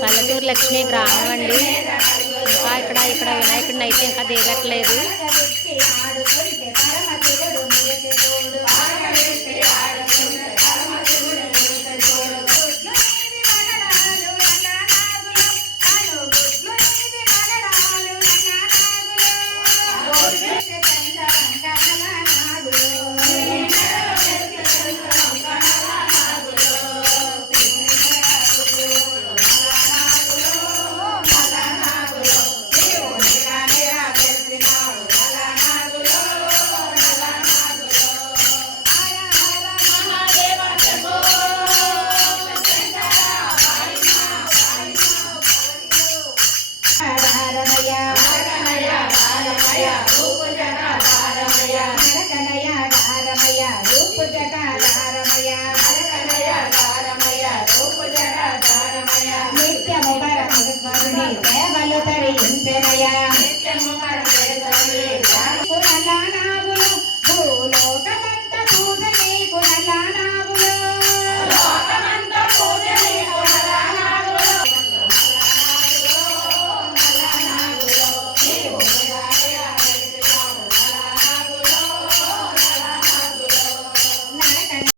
పల్లెటూరు లక్ష్మి గ్రామం అండి. ఇంకా ఇక్కడ ఇక్కడ వినాయకుడిని అయితే ఇంకా దిగట్లేదు. నిత్యము పరమేశ్వరుని సేవలు పరమేశ్వరుని